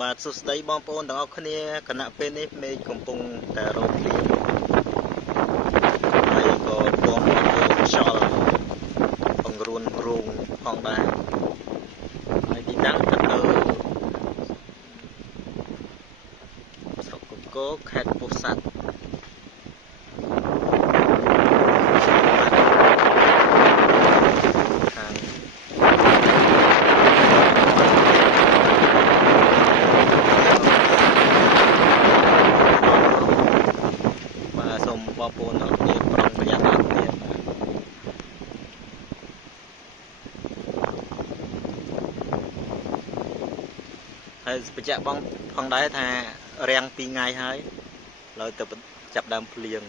បាទសួស្តីបងប្អូនទាំងអស់គ្នាគណៈពេលនេះមេឃកំពុងតែរោគភ្លៀងហើយក៏បងប្អូនខ្យល់បង្រួនរោងផងដែរហើយទីតាំងស្ថិតនៅស្រុកកកូខេត្តពោធិ៍សាត់បងប្អូនអរគ្នាប្រុងប្រយ័ត្នអរគ្នាហើយបញ្ជាក់បងផងដែរថារាំង2ថ្ងៃហើយឡើយទៅចាប់ដើមភ្លៀង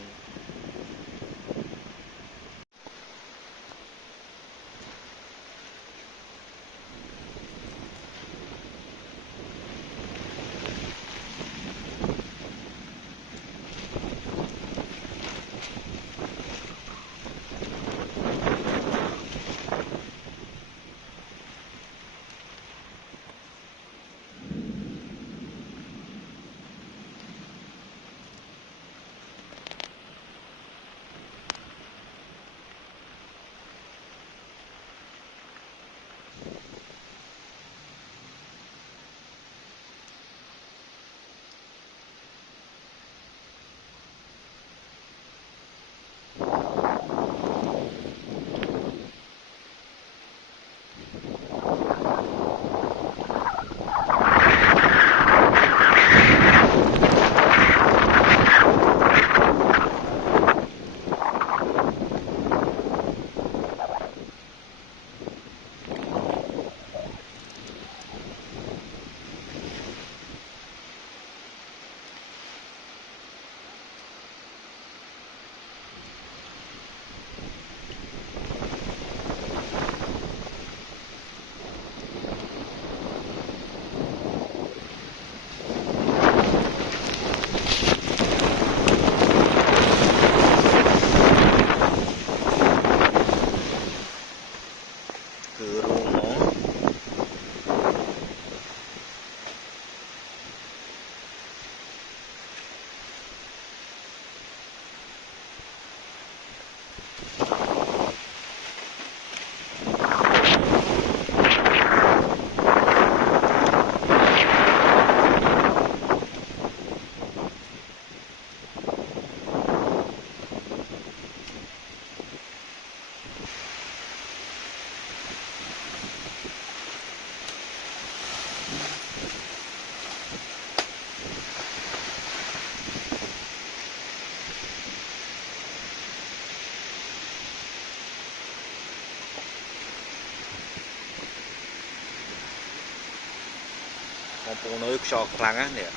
បងប្អូនអើយខ្យល់ខ្លាំងណាស់នេះ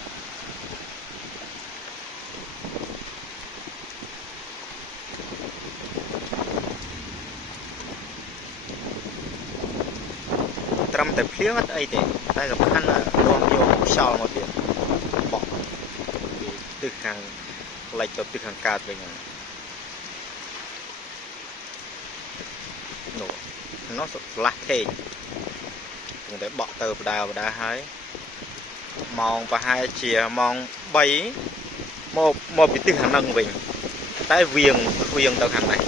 ត្រឹមតែភ្លៀងអត់អីទេតែសំខាន់ណានាំយកខ្យល់មកទៀតបក់ពីទិសខាងផ្លេចទៅទិសខាងកើតវិញហ្នឹងនោះស្លាស់ថេងគង់តែបក់ទៅបដាហើយម៉ោងប្រហែលជាម៉ោង3មកពីទិសខាងហ្នឹងវិញតែវៀងទៅខាងនេះ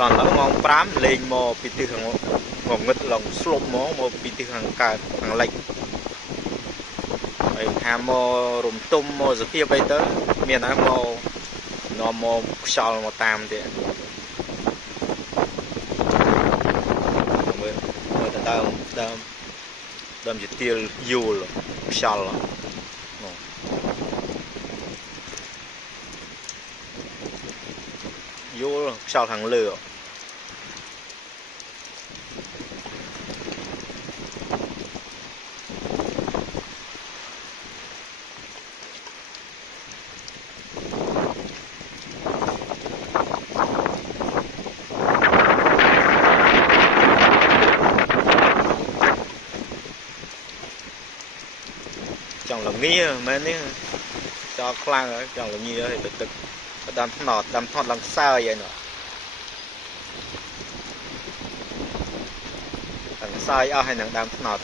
តន់ឡើងម៉ោង5លេងមកពីទិសខាងងឹតឡងស្លុបមកពីទិសខាងកើតខាងលិចហើយថាមករំទុំមកសភាពអីទៅមានហើយមកនាំមកខ្យល់មកតាមទៀតមើលទៅដើមជាទៀលយូលខ្យល់យូលខ្យល់ខាងលើចង់ល្ងាមែនទេចោលខ្លាំងហើយចង់ល្ងាហើយទឹកដាំថ្នត់ឡើងសើយហើយនោះឡើងសើយអស់ហើយនឹងដាំថ្នត់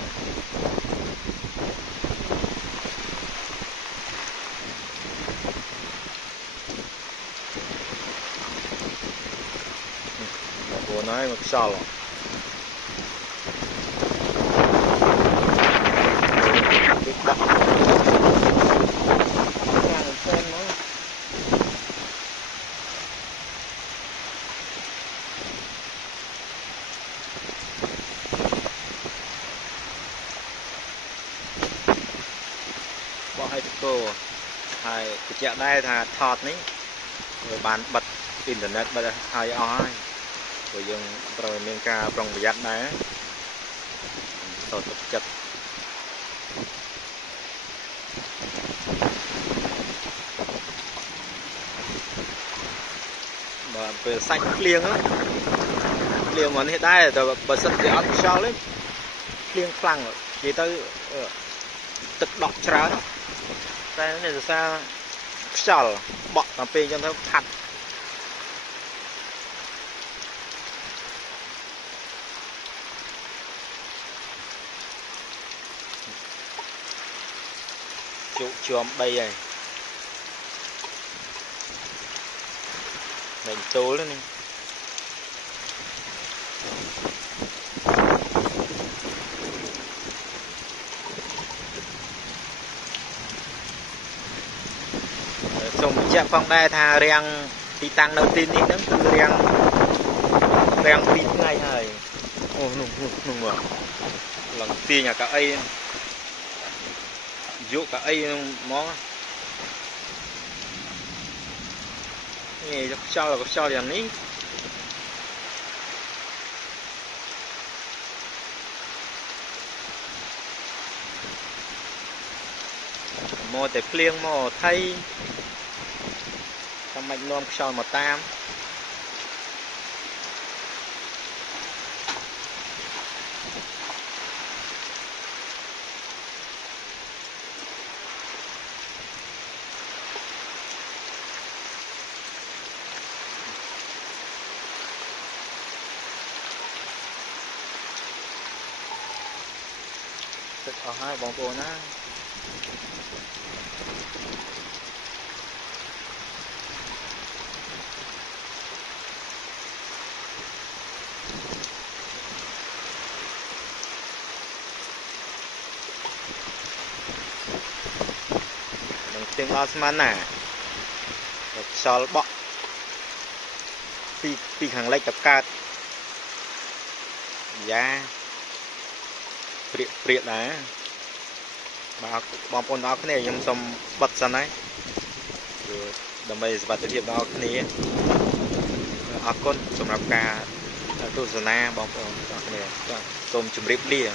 Ủa nói mà sao rồi biết bọc càng xem nó bỏ hai cô hai cái chợ đây là thọt ní rồi bán bật internet bật hai ói rồi dùng rồi miếng ca trong bị giặt đấy sốt chật mà về xanh liêng á liêng mà hiện tại rồi bật sật thì ăn sao đấy liêng phẳng chỉ tới tực đọt trắng đây này là sao sao bọt làm pin cho nó thật trụ chùm đây này mình tối lên đi xong chạm phong đây thà rèn thì tăng đầu tiên đi nó từ rèn rèn pin ngayហើយអូនោះមកlần tiên nhà cả ấy dụ cả ấy món này sao là sao làm ní mua để phliêng mua thay trong mạch nôm sao mà tam ở hai bóng bồn á tiếng Osman nè sol bọ pi hàng lệch tập cát giá priệt đá mà bom pôn đó cái này nhưng xong bật ra đấy đầm bầy và thực hiện đó cái này con trong rạp ca tu na bom pôn đó cái này tôm chùm rip lia